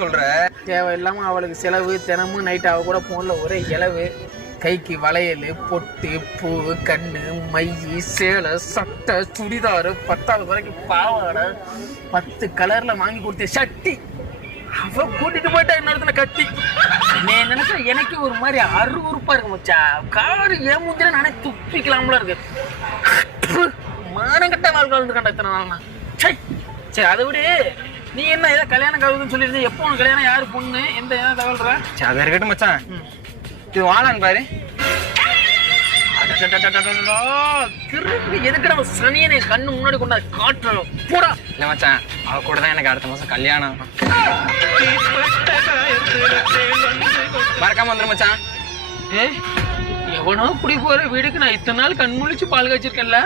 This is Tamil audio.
சொல்ற? தேவையில்லாம அவளுக்கு செலவு தினமும் நைட் அவ கூட போன்ல ஒரே இலவு. கைக்கு வளையல் பொட்டு பூ கண்ணு மை சேலை சட்டை சுடிதாரு பத்தாவது வரைக்கும் பாவாடை பத்து கலர்ல வாங்கி கொடுத்த சட்டி. அவ கூட்டிட்டு போயிட்டா இன்னொருத்தன கட்டி. நீ நினைச்சா எனக்கு ஒரு மாதிரி அருவறுப்பா இருக்கு மச்சா. காரு ஏன் முந்திர நானே துப்பிக்கலாம்ல இருக்கு. மானங்கட்ட வாழ்க்கை வந்து கண்ட இத்தனை நாள் நான். சரி அதை விட. நீ என்ன ஏதோ கல்யாணம் கழுதுன்னு சொல்லியிருந்த எப்போ உனக்கு கல்யாணம்? யாரு பொண்ணு? எந்த ஏதோ தகவல்ற? சரி, அது இருக்கட்டும் மச்சான். இது வாழான்னு பாரு. திரும்பி எதுக்கு நம்ம சனியனை கண்ணு முன்னாடி கொண்டா காட்டுறோம் போடா இல்ல மச்சான் அவ கூட தான் எனக்கு அடுத்த மாசம் கல்யாணம் மறக்காம வந்துரு மச்சான் ஏ எவனோ குடி போற வீடுக்கு நான் இத்தனை நாள் கண் முழிச்சு பால் காய்ச்சிருக்கேன்ல